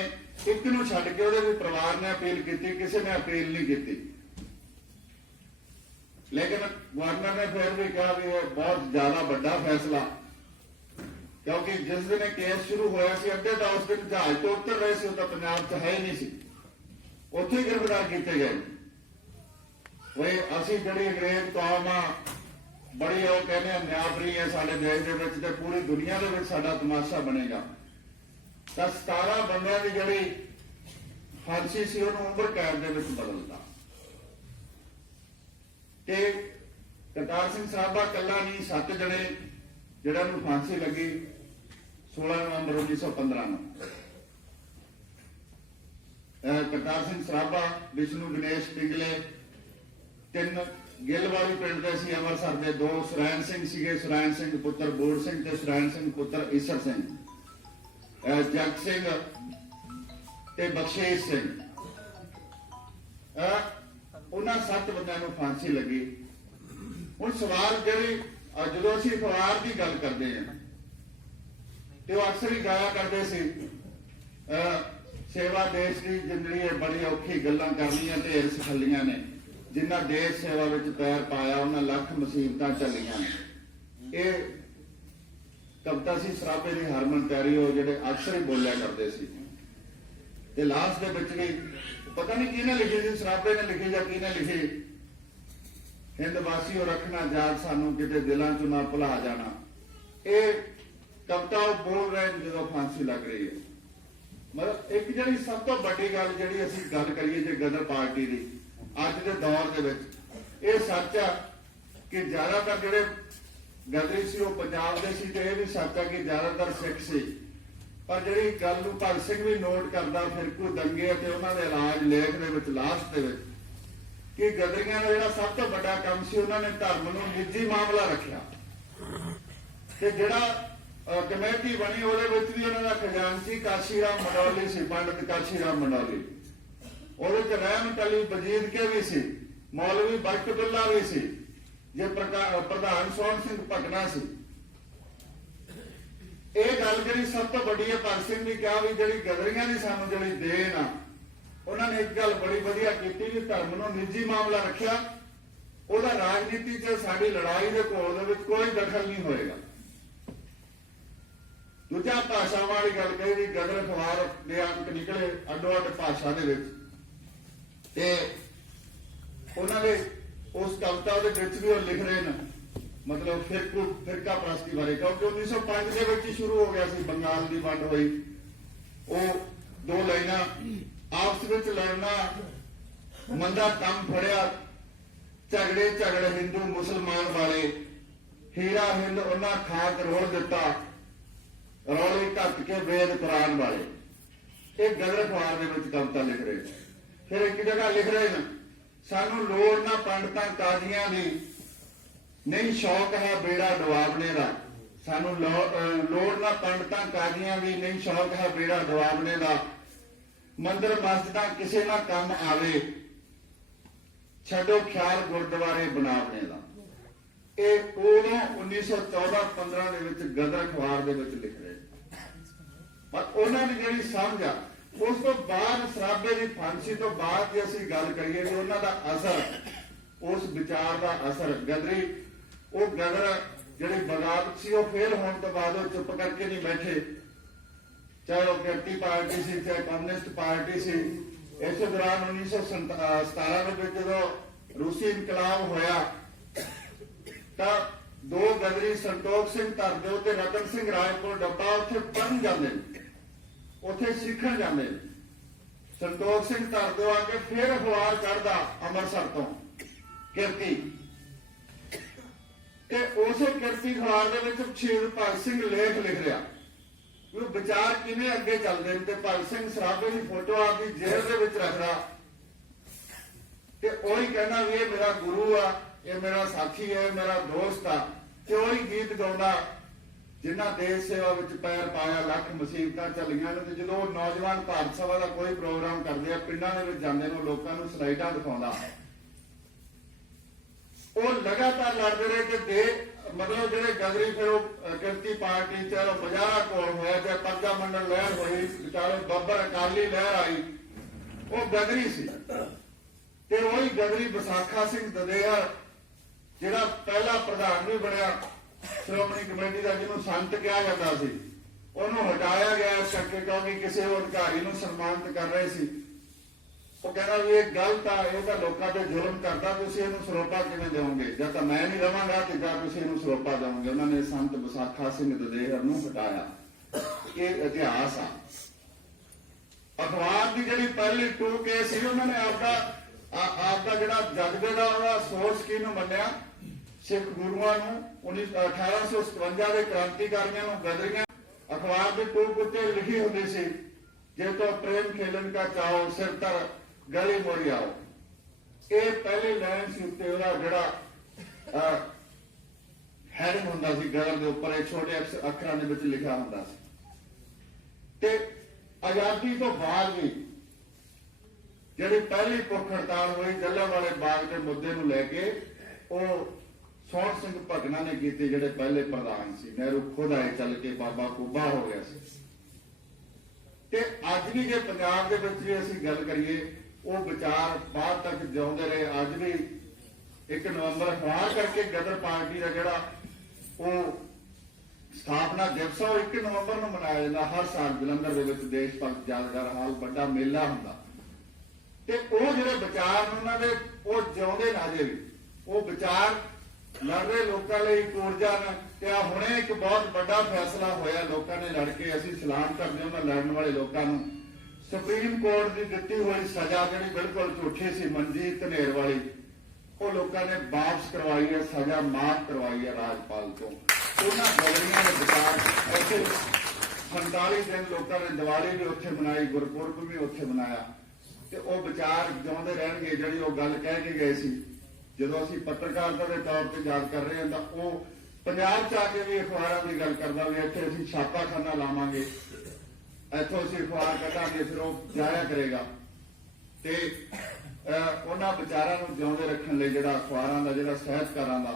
ਇੱਕ ਨੂੰ ਛੱਡ ਕੇ ਉਹਦੇ ਵੀ ਪਰਿਵਾਰ ਨੇ ਅਪੀਲ ਕੀਤੀ, ਕਿਸੇ ਨੇ ਅਪੀਲ ਨਹੀਂ ਕੀਤੀ। ਲੇਕਿਨ ਗਵਰਨਰ ਨੇ ਫਿਰ ਵੀ ਕਿਹਾ ਵੀ ਇਹ ਬਹੁਤ ਜ਼ਿਆਦਾ ਵੱਡਾ ਫੈਸਲਾ, ਕਿਉਂਕਿ ਜਿਸ ਦਿਨ ਇਹ ਕੇਸ ਸ਼ੁਰੂ ਹੋਇਆ ਸੀ ਅੱਧੇ ਤਾਂ ਉਸ ਦਿਨ ਜਹਾਜ਼ ਤੋਂ ਉਤਰ ਰਹੇ ਸੀ, ਉਹ ਤਾਂ ਪੰਜਾਬ 'ਚ ਹੈ ਹੀ ਨਹੀਂ ਸੀ, ਉੱਥੇ ਹੀ ਗ੍ਰਿਫਤਾਰ ਕੀਤੇ ਗਏ। ਉਹ ਅਸੀਂ ਜਿਹੜੀ ਅੰਗਰੇਜ਼ ਕੌਮ ਆ ਬੜੀ ਉਹ ਕਹਿੰਦੇ ਆ ਨਿਆਪਰੀ ਹੈ ਸਾਡੇ ਦੇਸ਼ ਦੇ ਵਿੱਚ ਤੇ ਪੂਰੀ ਦੁਨੀਆ ਦੇ ਵਿੱਚ ਸਾਡਾ ਤਮਾਸ਼ਾ ਬਣੇਗਾ। ਤਾਂ 17 ਬੰਦਿਆਂ ਦੀ ਜਿਹੜੀ ਫਾਂਸੀ ਸੀ ਉਹਨੂੰ ਉਮਰ ਕੈਦ ਦੇ ਵਿੱਚ ਬਦਲਦਾ। ਤੇ ਕਰਤਾਰ ਸਿੰਘ ਸਰਾਭਾ ਕੱਲਾ ਨਹੀਂ, 7 ਜਣੇ ਜਿਹੜਾ ਨੂੰ ਫਾਂਸੀ ਲੱਗੀ 16 ਨਵੰਬਰ 1915 ਨੂੰ। ਕਰਤਾਰ ਸਿੰਘ ਸਰਾਭਾ, ਵਿਸ਼ਨੂੰ ਗਣੇਸ਼ ਪਿੰਗਲੇ, 3 ਗਿੱਲਵਾਲੀ ਪਿੰਡ ਦੇ ਸੀ ਅੰਮ੍ਰਿਤਸਰ ਦੇ, 2 ਸੁਰੈਣ ਸਿੰਘ ਸੀਗੇ, ਸੁਰੈਣ ਸਿੰਘ ਪੁੱਤਰ ਬੋੜ ਸਿੰਘ ਤੇ ਸੁਰੈਣ ਸਿੰਘ ਪੁੱਤਰ ਈਸਰ ਸਿੰਘ, ਜਗ ਸਿੰਘ ਤੇ ਬਖਸ਼ੇਸ਼ ਸਿੰਘ। ਉਹਨਾਂ 7 ਬੰਦਿਆਂ ਨੂੰ ਫਾਂਸੀ ਲੱਗੀ। ਹੁਣ ਸਵਾਲ ਜਿਹੜੀ ਜਦੋਂ ਅਸੀਂ ਪਰਿਵਾਰ ਦੀ ਗੱਲ ਕਰਦੇ ਹਾਂ ਤੇ ਉਹ ਅਕਸਰ ਹੀ ਗਾਇਆ ਕਰਦੇ ਸੀ ਸੇਵਾ ਦੇਸ਼ ਦੀ ਜ਼ਿੰਦਗੀ ਹੈ ਬੜੀ ਔਖੀ, ਗੱਲਾਂ ਕਰਨੀਆਂ ਢੇਰ ਸਖੱਲੀਆਂ ਨੇ, ਜਿਨ੍ਹਾਂ ਦੇਸ਼ ਸੇਵਾ ਵਿੱਚ ਪੈਰ ਪਾਇਆ ਉਹਨਾਂ ਲੱਖ ਮੁਸੀਬਤਾਂ ਝੱਲੀਆਂ ਨੇ। ਇਹ ਕਵਿਤਾ ਸੀ ਸਰਾਭੇ ਦੀ ਹਰਮਨ ਪਿਆਰੀ, ਉਹ ਜਿਹੜੇ ਅਕਸਰ ਹੀ ਬੋਲਿਆ ਕਰਦੇ ਸੀ। ਤੇ ਲਾਸਟ ਦੇ ਵਿੱਚ ਵੀ ਪਤਾ ਨਹੀਂ ਕਿਹਨੇ ਲਿਖੀ ਸੀ, ਸਰਾਭੇ ਨੇ ਲਿਖੀ ਜਾਂ ਕਿਹਨੇ ਲਿਖੀ, ਹਿੰਦ ਵਾਸੀਓ ਰੱਖਣਾ ਯਾਦ ਸਾਨੂੰ ਕਿਤੇ ਦਿਲਾਂ ਚੋਂ ਨਾ ਭੁਲਾ ਜਾਣਾ। ਇਹ ਕਵਿਤਾ ਉਹ ਬੋਲ ਰਹੇ ਨੇ ਜਦੋਂ ਫਾਂਸੀ ਲੱਗ ਰਹੀ ਹੈ। ਮਤਲਬ ਇੱਕ ਜਿਹੜੀ ਸਭ ਤੋਂ ਵੱਡੀ ਗੱਲ ਜਿਹੜੀ ਅਸੀਂ ਗੱਲ ਕਰੀਏ ਜੇ ਗਦਰ ਪਾਰਟੀ ਦੀ ਅੱਜ ਦੇ ਦੌਰ ਦੇ ਵਿੱਚ, ਇਹ ਸੱਚ ਆ ਕਿ ਜ਼ਿਆਦਾਤਰ ਜਿਹੜੇ ਗਦਰੀ ਸੀ ਉਹ ਪੰਜਾਬ ਦੇ ਸੀ ਤੇ ਇਹ ਵੀ ਸੱਚ ਆ ਕਿ ਜ਼ਿਆਦਾਤਰ ਸਿੱਖ ਸੀ। ਪਰ ਜਿਹੜੀ ਗੱਲ ਨੂੰ ਭਗਤ ਸਿੰਘ ਵੀ ਨੋਟ ਕਰਦਾ ਫਿਰਕੂ ਦੰਗੇ ਤੇ ਉਹਨਾਂ ਦੇ ਇਲਾਜ ਲੇਖ ਦੇ ਵਿੱਚ ਲਾਸਟ ਦੇ ਵਿੱਚ ਕਿ ਗਦਰੀਆਂ ਦਾ ਜਿਹੜਾ ਸਭ ਤੋਂ ਵੱਡਾ ਕੰਮ ਸੀ ਉਹਨਾਂ ਨੇ ਧਰਮ ਨੂੰ ਨਿੱਜੀ ਮਾਮਲਾ ਰੱਖਿਆ। ਤੇ ਜਿਹੜਾ ਕਮੇਟੀ ਬਣੀ ਉਹਦੇ ਵਿੱਚ ਵੀ ਉਹਨਾਂ ਦਾ ਖਜ਼ਾਨਚੀ ਕਾਸ਼ੀ ਰਾਮ ਮੰਡੌਲੀ ਸੀ, ਪੰਡਿਤ ਕਾਸ਼ੀ ਰਾਮ ਮੰਡੌਲੀ। ਉਹਦੇ ਚ ਰਹਿਮਤ ਅਲੀ ਵਜੀਦ ਕੇ ਵੀ ਸੀ, ਮੌਲਵੀ ਬਰਕਤੁੱਲਾ ਵੀ ਸੀ, ਜੇ ਪ੍ਰਧਾਨ ਸੋਹਣ ਸਿੰਘ ਭਗਨਾ ਸੀ। ਇਹ ਗੱਲ ਜਿਹੜੀ ਸਭ ਤੋਂ ਵੱਡੀ ਹੈ, ਭਗਤ ਸਿੰਘ ਨੇ ਕਿਹਾ ਵੀ ਜਿਹੜੀ ਗਦਰੀਆਂ ਦੀ ਸਾਨੂੰ ਜਿਹੜੀ ਦੇਣ ਆ उन्होंने एक गल बड़ी वधिया की कि धर्म नूं निजी मामला रखिया, ਉਹਦਾ राजनीति च साडी लड़ाई के घोल दे विच कोई दखल नहीं होएगा। दूजा भाषा वाली गल कही भी गदर अखबार के अंक निकले अड्डो अड्ड भाषा दे विच ते उन्होंने उस कविता दे विच भी वो लिख रहे हैं मतलब फिरका प्रस्ती बारे, क्योंकि 1905 के विच शुरू हो गया सी, बंगाल की वंड हुई, वो दो लाइना आपस में लड़ना, मंदा कम फड़िया, झगड़े झगड़े हिंदू मुसलमान वाले, हीरा हिंद उन्हें खाक रोल दिता, रौली ढक के वेद कुरान वाले। एक गदर अखबार के कविता लिख रहे। फिर एक जगह लिख रहे हैं सानू लोड़ ना पंडितां काजियां दी, नहीं शौक है बेड़ा डुबावने का। सानू लोड़ ना पंडितां काजियां दी, नहीं शौक है बेड़ा डुबावने का। मंदिर मस्जिदां किसे ना कम आवे, छड्डो ख्याल गुरुद्वारे बनावने का। ਇਹ ਉਦੋਂ 1914-15 ਦੇ ਵਿੱਚ ਗਦਰ ਅਖਬਾਰ ਦੇ ਵਿੱਚ ਲਿਖ ਰਹੇ। ਪਰ ਉਹਨਾਂ ਦੀ ਜਿਹੜੀ ਸਮਝ ਆ, ਉਸ ਤੋਂ ਬਾਅਦ ਸਰਾਬੇ ਦੀ ਫਾਂਸੀ ਤੋਂ ਬਾਅਦ ਜੇ ਅਸੀਂ ਗੱਲ ਕਰੀਏ ਵੀ ਉਹਨਾਂ ਦਾ ਅਸਰ, ਉਸ ਵਿਚਾਰ ਦਾ ਅਸਰ ਗਦਰੀ, ਉਹ ਗਦਰ ਜਿਹੜੀ ਬਗਾਵਤ ਸੀ ਉਹ ਫੇਲ ਹੋਣ ਤੋਂ ਬਾਅਦ ਉਹ ਚੁੱਪ ਕਰਕੇ ਨਹੀਂ ਬੈਠੇ, ਚਾਹੇ ਉਹ ਕਿਰਤੀ ਪਾਰਟੀ ਸੀ ਚਾਹੇ ਕਮਿਊਨਿਸਟ ਪਾਰਟੀ ਸੀ। ਇਸੇ ਦੌਰਾਨ 1917 ਦੇ ਵਿੱਚ ਜਦੋਂ ਰੂਸੀ ਇਨਕਲਾਬ ਹੋਇਆ ਤਾਂ ਦੋ ਗਦਰੀ ਸੰਤੋਖ ਸਿੰਘ ਧਰਦਿਓ ਤੇ ਰਤਨ ਸਿੰਘ ਰਾਏਪੁਰ ਡੱਬਾ ਉੱਥੇ ਪੜ੍ਹਨ ਜਾਂਦੇ ਨੇ, ਉੱਥੇ ਸਿੱਖਣ ਜਾਂਦੇ ਨੇ। ਸੰਤੋਖ ਸਿੰਘ ਧਰਦਿਓ ਆ ਕੇ ਫਿਰ ਅਖਬਾਰ ਕੱਢਦਾ ਅੰਮ੍ਰਿਤਸਰ ਤੋਂ ਕਿਰਤੀ, ਤੇ ਉਸੇ ਕਿਰਤੀ ਅਖਬਾਰ ਦੇ ਵਿੱਚ ਸ਼ਹੀਦ ਭਗਤ ਸਿੰਘ ਲੇਖ ਲਿਖ ਰਿਹਾ ਵੀ ਉਹ ਵਿਚਾਰ ਕਿਵੇਂ ਅੱਗੇ ਚੱਲਦੇ ਨੇ। ਤੇ ਭਗਤ ਸਿੰਘ ਸਰਾਭੇ ਦੀ ਫੋਟੋ ਆਪਦੀ ਜੇਲ੍ਹ ਦੇ ਵਿੱਚ ਰੱਖਦਾ ਤੇ ਉਹੀ ਕਹਿੰਦਾ ਵੀ ਇਹ ਮੇਰਾ ਗੁਰੂ ਆ, ਇਹ ਮੇਰਾ ਸਾਥੀ ਹੈ, ਮੇਰਾ ਦੋਸਤ ਆ। ਤੇ ਉਹੀ ਗੀਤ ਗਾਉਂਦਾ ਜਿਨ੍ਹਾਂ ਦੇਸ਼ ਸੇਵਾ ਵਿੱਚ ਪੈਰ ਪਾਇਆ, ਲੱਖ ਮੁਸੀਬਤਾਂ ਚੱਲੀਆਂ ਨੇ। ਤੇ ਜਦੋਂ ਨੌਜਵਾਨ ਭਾਰਤ ਸਭਾ ਦਾ ਕੋਈ ਪ੍ਰੋਗਰਾਮ ਕਰਦੇ ਆ, ਪਿੰਡਾਂ ਦੇ ਵਿੱਚ ਜਾਂਦੇ ਨੇ, ਲੋਕਾਂ ਨੂੰ ਸਲਾਈਡਾਂ ਦਿਖਾਉਂਦਾ। ਉਹ ਲਗਾਤਾਰ ਲੜਦੇ ਰਹੇ ਕਿ ਦੇ ਮਤਲਬ ਜਿਹੜੇ ਗਦਰੀ ਫਿਰ ਉਹ ਕਿਰਤੀ ਪਾਰਟੀ ਚਾਹੇ ਮਜਾਰਾ ਕੋਲ ਹੋਇਆ ਚਾਹੇ ਪੱਗਾ ਮੰਡਲ ਲਹਿਰ ਹੋਈ, ਵਿਚਾਲੇ ਬੱਬਰ ਅਕਾਲੀ ਲਹਿਰ ਆਈ, ਉਹ ਗਦਰੀ ਸੀ। ਤੇ ਉਹੀ ਗਦਰੀ ਵਿਸਾਖਾ ਸਿੰਘ ਦਦੇਹਰ ਜਿਹੜਾ ਪਹਿਲਾ ਪ੍ਰਧਾਨ ਵੀ ਬਣਿਆ ਸ਼੍ਰੋਮਣੀ ਕਮੇਟੀ ਦਾ, ਜਿਹਨੂੰ ਸੰਤ ਕਿਹਾ ਜਾਂਦਾ ਸੀ, ਉਹਨੂੰ ਹਟਾਇਆ ਗਿਆ ਇਸ ਕਰਕੇ ਕਿਉਂਕਿ ਕਿਸੇ ਹੋਰ ਅਧਿਕਾਰੀ ਨੂੰ ਸਨਮਾਨਿਤ ਕਰ ਰਹੇ ਸੀ। ਉਹ ਕਹਿੰਦਾ ਵੀ ਇਹ ਗਲਤ ਆ, ਇਹ ਤਾਂ ਲੋਕਾਂ ਤੇ ਜ਼ੁਲਮ ਕਰਦਾ, ਤੁਸੀਂ ਇਹਨੂੰ ਸਰੋਪਾ ਕਿਵੇਂ ਦਿਓਗੇ? ਜਾਂ ਤਾਂ ਮੈਂ ਨਹੀਂ ਰਵਾਂਗਾ ਤੇ ਜਾਂ ਤੁਸੀਂ ਇਹਨੂੰ ਸਰੋਪਾ ਦਿਓਗੇ। ਉਹਨਾਂ ਨੇ ਸੰਤ ਵਿਸਾਖਾ ਸਿੰਘ ਦਦੇਹਰ ਨੂੰ ਹਟਾਇਆ। ਇਹ ਇਤਿਹਾਸ ਆ। ਅਖਬਾਰ ਦੀ ਜਿਹੜੀ ਪਹਿਲੀ ਟੂਕ ਇਹ ਸੀ, ਉਹਨਾਂ ਨੇ ਆਪਦਾ ਜਿਹੜਾ ਜਜ਼ਬੇ ਦਾ ਉਹਦਾ ਸੋਰਸ ਕਿਹਨੂੰ ਮੰਨਿਆ? ਸਿੱਖ ਗੁਰੂਆਂ ਨੂੰ, 1857 ਦੇ ਕ੍ਰਾਂਤੀਕਾਰੀਆਂ ਨੂੰ, ਗਦਰੀਆਂ। ਅਖਬਾਰ ਦੀ ਟੂਕ ਉੱਤੇ ਲਿਖੀ ਹੁੰਦੀ ਸੀ, ਜੇ ਤੋਂ ਪ੍ਰੇਮ ਖੇਲਣ ਦਾ ਚਾਹੋ ਸਿਰ ਧਰ ਗਲੀ ਮੋੜੀ ਆਓ। ਇਹ ਪਹਿਲੇ ਲਾਈਨ ਸੀ ਉੱਤੇ ਉਹਦਾ ਜਿਹੜਾ ਹੈਡਿੰਗ ਹੁੰਦਾ ਸੀ ਗਦਰ ਦੇ ਉੱਪਰ, ਇਹ ਛੋਟੇ ਅੱਖਰਾਂ ਦੇ ਵਿੱਚ ਲਿਖਿਆ ਹੁੰਦਾ ਸੀ। ਤੇ ਆਜ਼ਾਦੀ ਤੋਂ ਬਾਅਦ ਵੀ ਜਿਹੜੀ ਪਹਿਲੀ ਭੁੱਖ ਹੜਤਾਲ ਹੋਈ ਜਲਿਆਂਵਾਲੇ ਬਾਗ ਦੇ ਮੁੱਦੇ ਨੂੰ ਲੈ ਕੇ, ਉਹ ਸੋਹਣ ਸਿੰਘ ਭਗਨਾ ਨੇ ਕੀਤੀ, ਜਿਹੜੇ ਪਹਿਲੇ ਪ੍ਰਧਾਨ ਸੀ। ਨਹਿਰੂ ਖੁਦ ਆਏ ਚੱਲ ਕੇ, ਬਾਬਾ ਕੂਬਾ ਹੋ ਗਿਆ ਸੀ। ਤੇ ਅੱਜ ਵੀ ਜੇ ਪੰਜਾਬ ਦੇ ਵਿੱਚ ਵੀ ਅਸੀਂ ਗੱਲ ਕਰੀਏ, ਉਹ ਵਿਚਾਰ ਬਾਅਦ ਤੱਕ ਜਿਉਂਦੇ ਰਹੇ। ਅੱਜ ਵੀ 1 ਨਵੰਬਰ ਅਖਬਾਰ ਕਰਕੇ ਗਦਰ ਪਾਰਟੀ ਦਾ ਜਿਹੜਾ ਉਹ ਸਥਾਪਨਾ ਦਿਵਸ ਉਹ 1 ਨਵੰਬਰ ਨੂੰ ਮਨਾਇਆ ਜਾਂਦਾ। ਹਰ ਸਾਲ ਜਲੰਧਰ ਦੇ ਵਿੱਚ ਦੇਸ਼ ਭਗਤ ਯਾਦਗਾਰ ਹਾਲ ਵੱਡਾ ਮੇਲਾ ਹੁੰਦਾ। ਤੇ ਉਹ ਜਿਹੜੇ ਵਿਚਾਰ ਨੇ ਉਹਨਾਂ ਦੇ ਉਹ ਜਿਉਂਦੇ ਨੇ ਅਜੇ ਵੀ। ਉਹ ਵਿਚਾਰ ਲੜ ਰਹੇ ਲੋਕਾਂ ਲਈ ਇੱਕ ਊਰਜਾ ਨੇ। ਤੇ ਆ ਹੁਣੇ ਇੱਕ ਬਹੁਤ ਵੱਡਾ ਫੈਸਲਾ ਹੋਇਆ, ਲੋਕਾਂ ਨੇ ਲੜ ਕੇ, ਅਸੀਂ ਸਲਾਮ ਕਰਦੇ ਉਹਨਾਂ ਲੜਨ ਵਾਲੇ ਲੋਕਾਂ ਨੂੰ। ਸੁਪਰੀਮ ਕੋਰਟ ਦੀ ਦਿੱਤੀ ਹੋਈ ਸਜ਼ਾ ਜਿਹੜੀ ਬਿਲਕੁਲ ਝੂਠੀ ਸੀ, ਮਨਜੀਤ ਧਨੇਰ ਵਾਲੀ, ਉਹ ਲੋਕਾਂ ਨੇ ਵਾਪਸ ਕਰਵਾਈ ਹੈ, ਸਜ਼ਾ ਮਾਫ ਕਰਵਾਈ ਹੈ ਰਾਜਪਾਲ ਤੋਂ। ਉਹਨਾਂ ਗਦਰੀਆਂ ਦੇ ਵਿਚਾਰ ਉੱਥੇ 47 ਦਿਨ ਲੋਕਾਂ ਨੇ ਦੀਵਾਲੀ ਵੀ ਉੱਥੇ ਮਨਾਈ, ਗੁਰਪੁਰਬ ਵੀ ਉੱਥੇ ਮਨਾਇਆ। ਤੇ ਉਹ ਵਿਚਾਰ ਜਿਉਂਦੇ ਰਹਿਣਗੇ। ਜਿਹੜੀ ਉਹ ਗੱਲ ਕਹਿ ਕੇ ਗਏ ਸੀ, ਜਦੋਂ ਅਸੀਂ ਪੱਤਰਕਾਰਤਾ ਦੇ ਤੌਰ ਤੇ ਯਾਦ ਕਰ ਰਹੇ ਹਾਂ, ਤਾਂ ਉਹ ਪੰਜਾਬ ਚ ਆ ਕੇ ਵੀ ਅਖਬਾਰਾਂ ਦੀ ਗੱਲ ਕਰਦਾ ਵੀ ਇੱਥੇ ਅਸੀਂ ਛਾਪਾਖਾਨਾ ਲਾਵਾਂਗੇ, ਇੱਥੋਂ ਅਸੀਂ ਅਖਬਾਰ ਕੱਢਾਂਗੇ। ਫਿਰ ਉਹ ਜਾਇਆ ਕਰੇਗਾ। ਤੇ ਉਹਨਾਂ ਵਿਚਾਰਾਂ ਨੂੰ ਜਿਉਂਦੇ ਰੱਖਣ ਲਈ ਜਿਹੜਾ ਅਖਬਾਰਾਂ ਦਾ, ਜਿਹੜਾ ਸਾਹਿਤਕਾਰਾਂ ਦਾ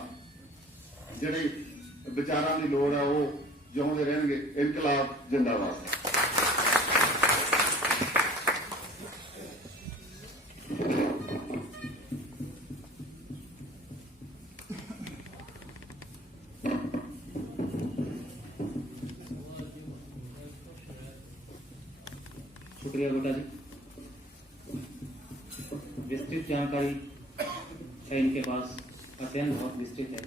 ਜਿਹੜੀ ਵਿਚਾਰਾਂ ਦੀ ਲੋੜ ਆ, ਉਹ ਜਿਉਂਦੇ ਰਹਿਣਗੇ। ਇਨਕਲਾਬ ਜਿੰਦਾਬਾਦ। शुक्रिया बेटा जी, विस्तृत जानकारी है इनके पास, अध्ययन बहुत विस्तृत है।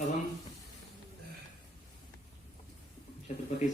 अब हम छत्रपति